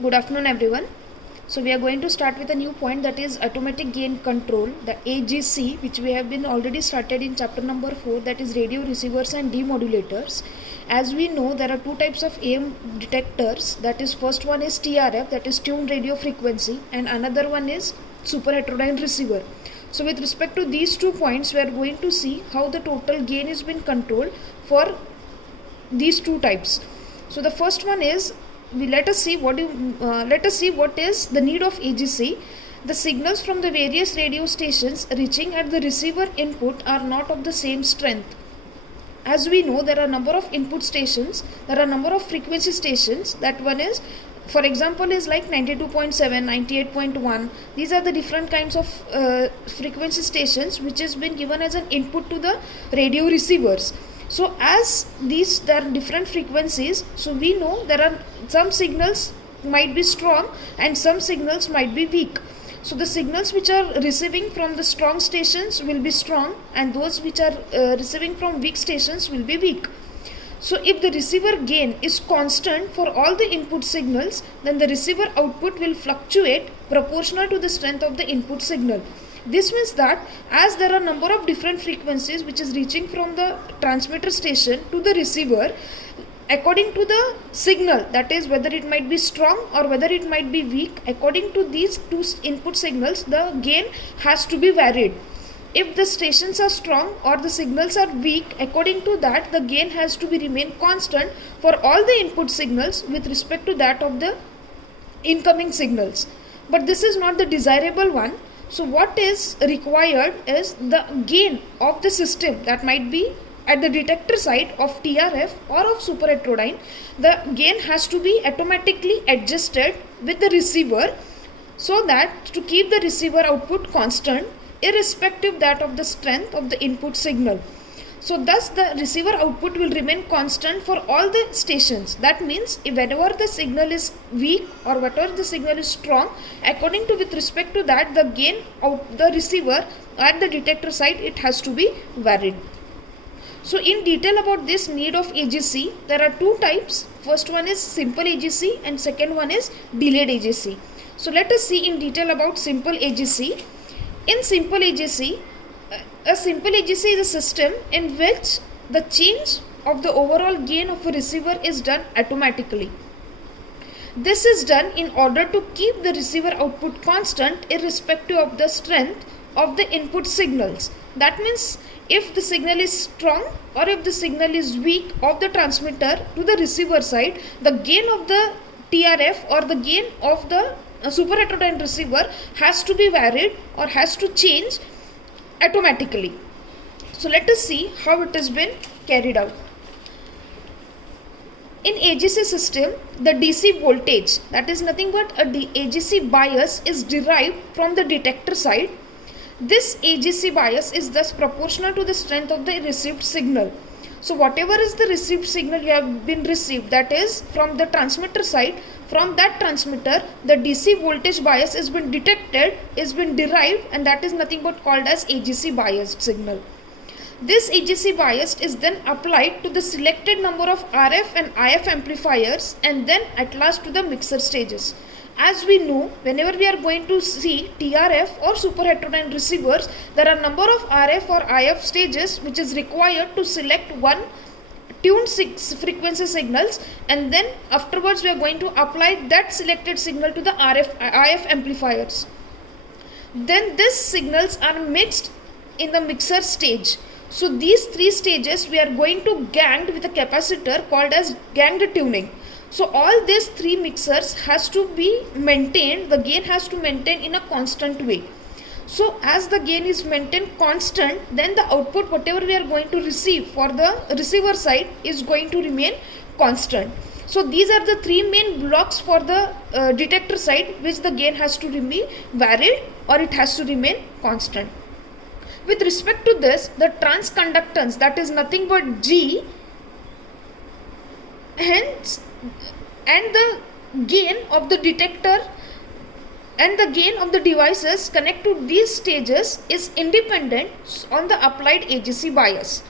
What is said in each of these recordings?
Good afternoon, everyone. So we are going to start with a new point, that is automatic gain control, the AGC, which we have been already started in chapter number 4, that is radio receivers and demodulators. As we know, there are two types of AM detectors. That is, first one is TRF, that is tuned radio frequency, and another one is super heterodyne receiver. So with respect to these 2 points, we are going to see how the total gain is been controlled for these two types. So the first one is, let us see what is the need of AGC. The signals from the various radio stations reaching at the receiver input are not of the same strength. As we know, there are number of input stations, there are number of frequency stations. That one is, for example, is like 92.7, 98.1. These are the different kinds of frequency stations which has been given as an input to the radio receivers. So as there are different frequencies, so we know there are some signals might be strong and some signals might be weak. So the signals which are receiving from the strong stations will be strong, and those which are receiving from weak stations will be weak. So if the receiver gain is constant for all the input signals, then the receiver output will fluctuate proportional to the strength of the input signal. This means that as there are number of different frequencies which is reaching from the transmitter station to the receiver, according to the signal, that is whether it might be strong or whether it might be weak, according to these two input signals, the gain has to be varied. If the stations are strong or the signals are weak, according to that the gain has to be remain constant for all the input signals with respect to that of the incoming signals. But this is not the desirable one. So what is required is the gain of the system, that might be at the detector side of TRF or of super heterodyne. The gain has to be automatically adjusted with the receiver, so that to keep the receiver output constant irrespective that of the strength of the input signal. So thus the receiver output will remain constant for all the stations. That means if whenever the signal is weak or whatever the signal is strong, according to with respect to that, the gain of the receiver at the detector side, it has to be varied. So in detail about this need of AGC, there are two types. First one is simple AGC and second one is delayed AGC. So let us see in detail about simple AGC. In simple AGC, a simple AGC is a system in which the change of the overall gain of a receiver is done automatically. This is done in order to keep the receiver output constant irrespective of the strength of the input signals. That means if the signal is strong or if the signal is weak of the transmitter to the receiver side, the gain of the TRF or the gain of the super heterodyne receiver has to be varied or has to change automatically. So let us see how it has been carried out. In AGC system, the DC voltage, that is nothing but a AGC bias, is derived from the detector side. This AGC bias is thus proportional to the strength of the received signal. So whatever is the received signal you have been received, that is from the transmitter side, from that transmitter the DC voltage bias has been detected, is been derived, and that is nothing but called as AGC biased signal. This AGC bias is then applied to the selected number of RF and IF amplifiers and then at last to the mixer stages. As we know, whenever we are going to see TRF or super heterodyne receivers, there are number of RF or IF stages which is required to select one tuned frequency signals, and then afterwards we are going to apply that selected signal to the IF amplifiers. Then these signals are mixed in the mixer stage. So these three stages we are going to ganged with a capacitor called as ganged tuning. So all these three mixers has to be maintained, the gain has to maintain in a constant way. So as the gain is maintained constant, then the output whatever we are going to receive for the receiver side is going to remain constant. So these are the three main blocks for the detector side, which the gain has to remain varied or it has to remain constant. With respect to this, the transconductance, that is nothing but G, hence, and the gain of the detector and the gain of the devices connect to these stages is independent on the applied AGC bias.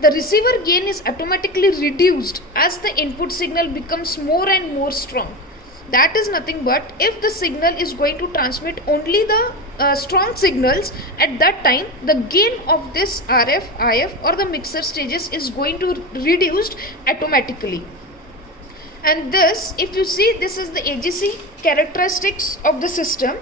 The receiver gain is automatically reduced as the input signal becomes more and more strong. that is nothing but if the signal is going to transmit only the strong signals, at that time the gain of this RF, IF or the mixer stages is going to reduced automatically. And this, if you see, this is the AGC characteristics of the system,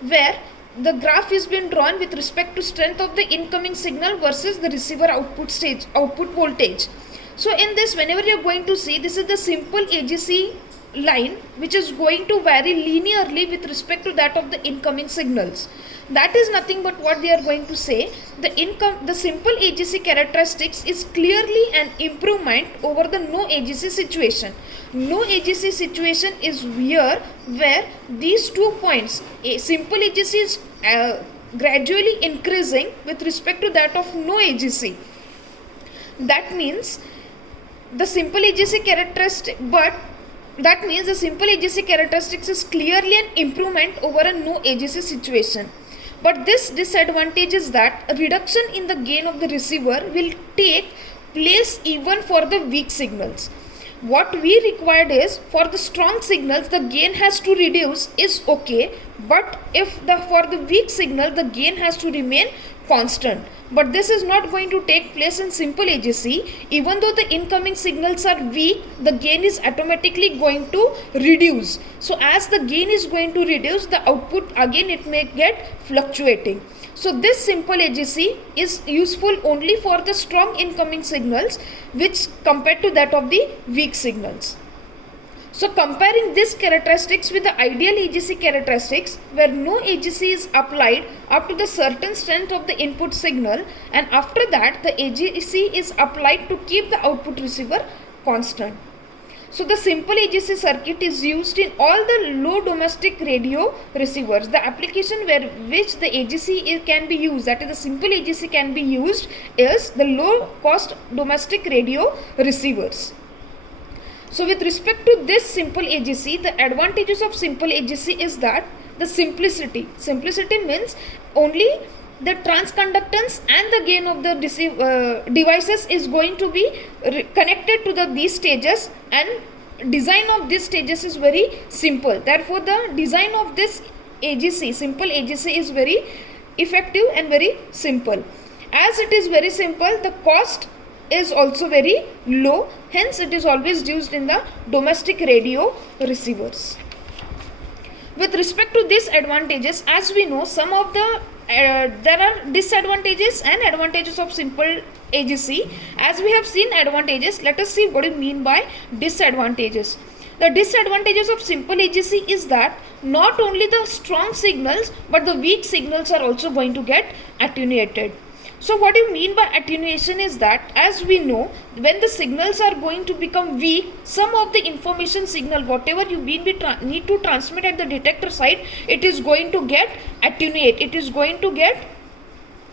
where the graph is been drawn with respect to strength of the incoming signal versus the receiver output voltage. So in this, whenever you are going to see, this is the simple AGC line which is going to vary linearly with respect to that of the incoming signals. That is nothing but what they are going to say. The simple AGC characteristics is clearly an improvement over the no AGC situation. No AGC situation is here, where these 2 points, a simple AGC is gradually increasing with respect to that of no AGC. That means the simple AGC characteristic, but that means the simple AGC characteristics is clearly an improvement over a no AGC situation. But this disadvantage is that a reduction in the gain of the receiver will take place even for the weak signals. What we required is, for the strong signals the gain has to reduce is okay, but if for the weak signal the gain has to remain constant. But this is not going to take place in simple AGC. Even though the incoming signals are weak, the gain is automatically going to reduce. So as the gain is going to reduce, the output again it may get fluctuating. So this simple AGC is useful only for the strong incoming signals, which compared to that of the weak signals. So comparing these characteristics with the ideal AGC characteristics, where no AGC is applied up to the certain strength of the input signal, and after that the AGC is applied to keep the output receiver constant. So the simple AGC circuit is used in all the low domestic radio receivers. The application which the AGC can be used, that is the simple AGC can be used, is the low cost domestic radio receivers. So with respect to this simple AGC, the advantages of simple AGC is that the simplicity. Simplicity means only the transconductance and the gain of the devices is going to be connected to these stages, and design of these stages is very simple. Therefore the design of this AGC, simple AGC, is very effective and very simple. As it is very simple, the cost is also very low, hence it is always used in the domestic radio receivers. With respect to these advantages, as we know, some of the there are disadvantages and advantages of simple AGC. As we have seen advantages, let us see what you mean by disadvantages. The disadvantages of simple AGC is that not only the strong signals but the weak signals are also going to get attenuated. So what do you mean by attenuation is that, as we know, when the signals are going to become weak, some of the information signal, whatever you need to transmit at the detector side, it is going to get attenuate, it is going to get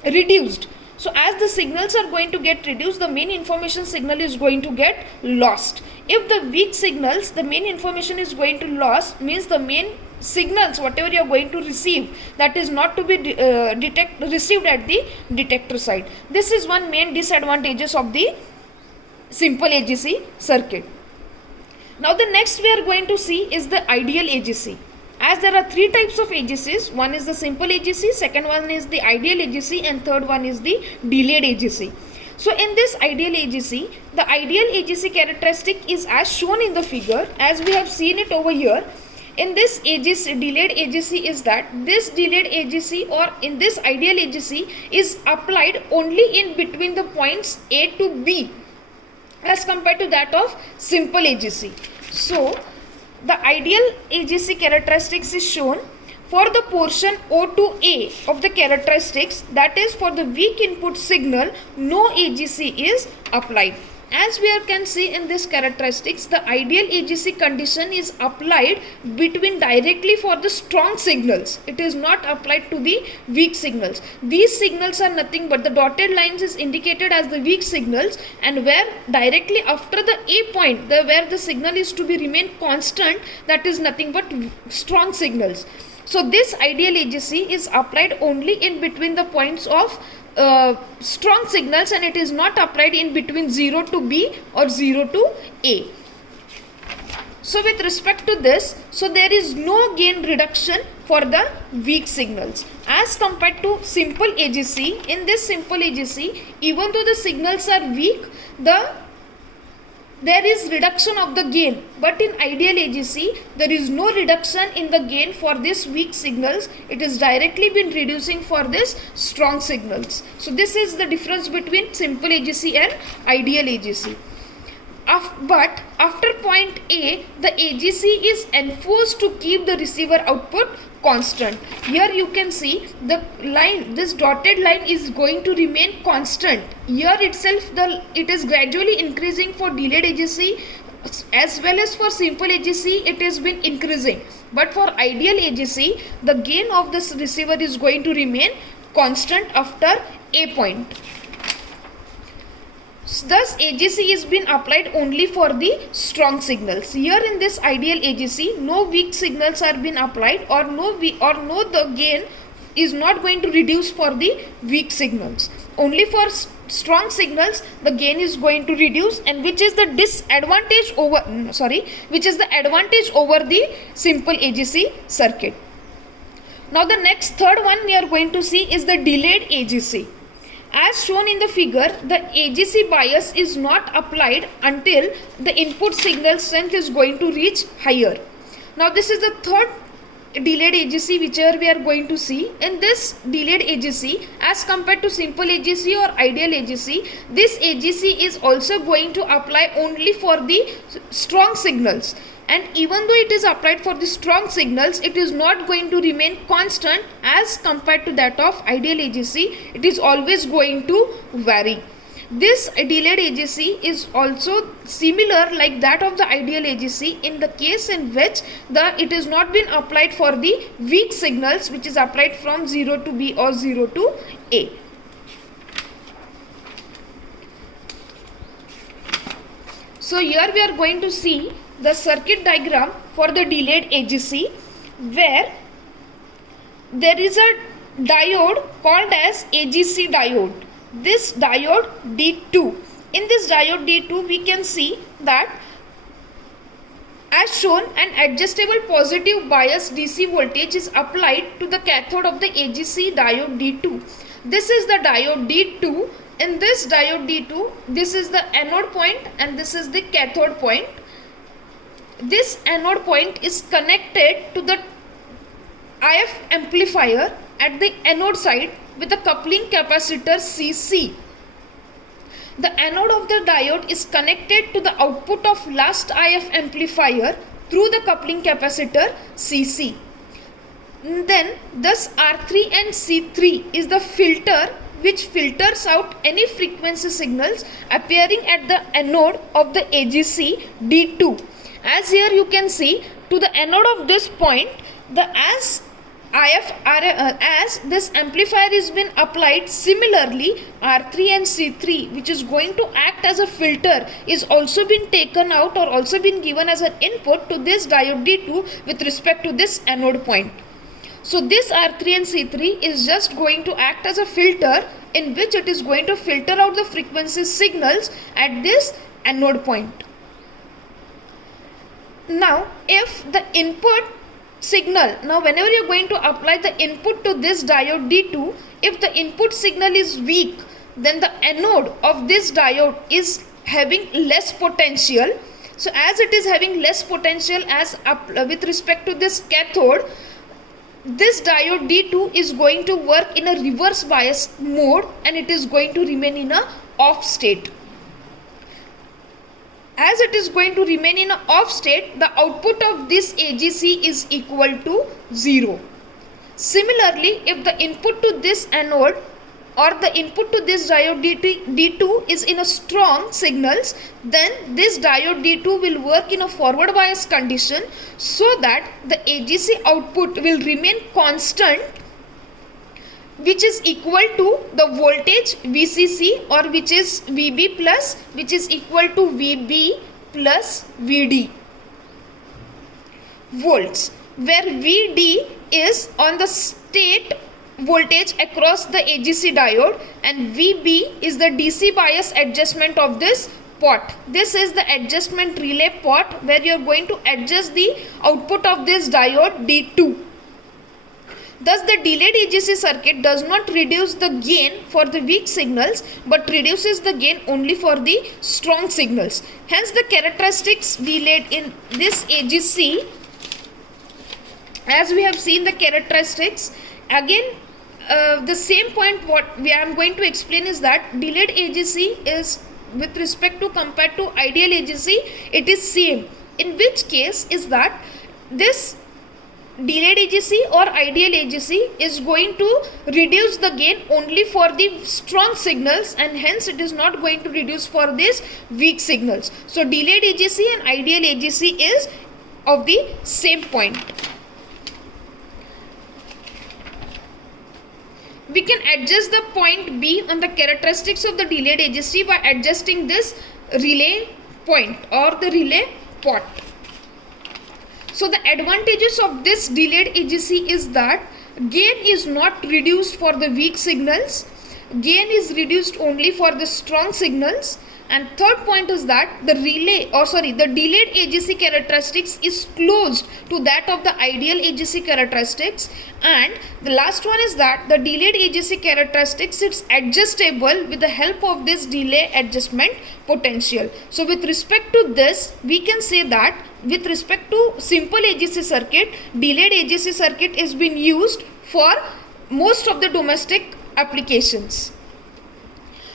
reduced. So as the signals are going to get reduced, the main information signal is going to get lost. If the weak signals, the main information is going to lost, means the main signals whatever you are going to receive, that is not to be received at the detector side. This is one main disadvantages of the simple AGC circuit. Now the next we are going to see is the ideal AGC. As there are three types of AGCs, one is the simple AGC, second one is the ideal AGC, and third one is the delayed AGC. So in this ideal AGC, the ideal AGC characteristic is as shown in the figure, as we have seen it over here. In this AGC, delayed AGC is that this delayed AGC or in this ideal AGC is applied only in between the points A to B as compared to that of simple AGC. So the ideal AGC characteristics is shown for the portion O to A of the characteristics, that is for the weak input signal, no AGC is applied. As we can see in this characteristics, the ideal AGC condition is applied directly for the strong signals. It is not applied to the weak signals. These signals are nothing but the dotted lines is indicated as the weak signals, and where directly after the A point, where the signal is to be remain constant, that is nothing but strong signals. So this ideal AGC is applied only in between the points of strong signals, and it is not applied in between 0 to B or 0 to A. So with respect to this, so there is no gain reduction for the weak signals as compared to simple AGC. In this simple AGC, even though the signals are weak, there is reduction of the gain, but in ideal AGC there is no reduction in the gain for this weak signals. It is directly been reducing for this strong signals. So this is the difference between simple AGC and ideal AGC. But after point A, the AGC is enforced to keep the receiver output constant. Here you can see the line, this dotted line is going to remain constant. Here itself it is gradually increasing for delayed AGC as well as for simple AGC. It has been increasing, but for ideal AGC the gain of this receiver is going to remain constant after A point. Thus AGC is being applied only for the strong signals. Here in this ideal AGC, no weak signals are being applied, or the gain is not going to reduce for the weak signals. Only for strong signals the gain is going to reduce, and which is the advantage over the simple AGC circuit. Now the next third one we are going to see is the delayed AGC. As shown in the figure, the AGC bias is not applied until the input signal strength is going to reach higher. Now this is the third delayed AGC which we are going to see. In this delayed AGC, as compared to simple AGC or ideal AGC, this AGC is also going to apply only for the strong signals. And even though it is applied for the strong signals, it is not going to remain constant as compared to that of ideal AGC. It is always going to vary. This delayed AGC is also similar like that of the ideal AGC in the case in which it is not been applied for the weak signals, which is applied from 0 to B or 0 to A. So here we are going to see the circuit diagram for the delayed AGC, where there is a diode called as AGC diode. This diode D2. In this diode D2 we can see that as shown, an adjustable positive bias DC voltage is applied to the cathode of the AGC diode D2. This is the diode D2. In this diode D2, this is the anode point and this is the cathode point. This anode point is connected to the IF amplifier at the anode side with a coupling capacitor CC. The anode of the diode is connected to the output of last IF amplifier through the coupling capacitor CC. Then thus R3 and C3 is the filter which filters out any frequency signals appearing at the anode of the AGC D2. As here you can see, to the anode of this point, as this amplifier is been applied, similarly R3 and C3, which is going to act as a filter, is also been taken out or also been given as an input to this diode D2 with respect to this anode point. So this R3 and C3 is just going to act as a filter in which it is going to filter out the frequency signals at this anode point. Now if the input signal, now whenever you are going to apply the input to this diode D2, if the input signal is weak, then the anode of this diode is having less potential. So as it is having less potential as with respect to this cathode, this diode D2 is going to work in a reverse bias mode and it is going to remain in a off state. As it is going to remain in an off state, the output of this AGC is equal to 0. Similarly, if the input to this anode or the input to this diode D2 is in a strong signals, then this diode D2 will work in a forward bias condition so that the AGC output will remain constant, which is equal to the voltage VCC, or which is VB plus, which is equal to VB plus VD volts, where VD is on the state voltage across the AGC diode and VB is the DC bias adjustment of this pot. This is the adjustment relay pot where you are going to adjust the output of this diode D2. Thus, the delayed AGC circuit does not reduce the gain for the weak signals but reduces the gain only for the strong signals. Hence, the characteristics delayed in this AGC, as we have seen the characteristics, again the same point what I am going to explain is that delayed AGC is with respect to compared to ideal AGC, it is same. In which case is that this delayed AGC or ideal AGC is going to reduce the gain only for the strong signals, and hence it is not going to reduce for these weak signals. So delayed AGC and ideal AGC is of the same point. We can adjust the point B on the characteristics of the delayed AGC by adjusting this relay point or the relay pot. So the advantages of this delayed AGC is that gain is not reduced for the weak signals, gain is reduced only for the strong signals, and third point is that the delayed AGC characteristics is close to that of the ideal AGC characteristics, and the last one is that the delayed AGC characteristics is adjustable with the help of this delay adjustment potential. So with respect to this, we can say that with respect to simple AGC circuit, delayed AGC circuit is being used for most of the domestic applications.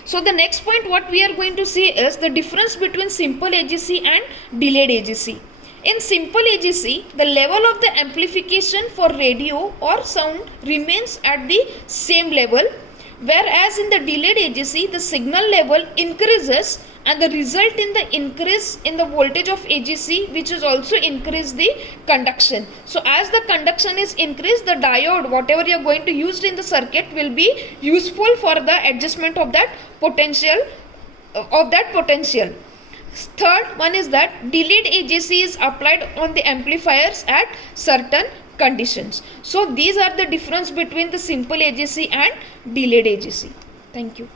So the next point what we are going to see is the difference between simple AGC and delayed AGC. In simple AGC, the level of the amplification for radio or sound remains at the same level, whereas in the delayed AGC, the signal level increases and the result in the increase in the voltage of AGC, which is also increase the conduction. So as the conduction is increased, the diode, whatever you are going to use in the circuit, will be useful for the adjustment of that potential. Third one is that delayed AGC is applied on the amplifiers at certain conditions. So these are the difference between the simple AGC and delayed AGC. Thank you.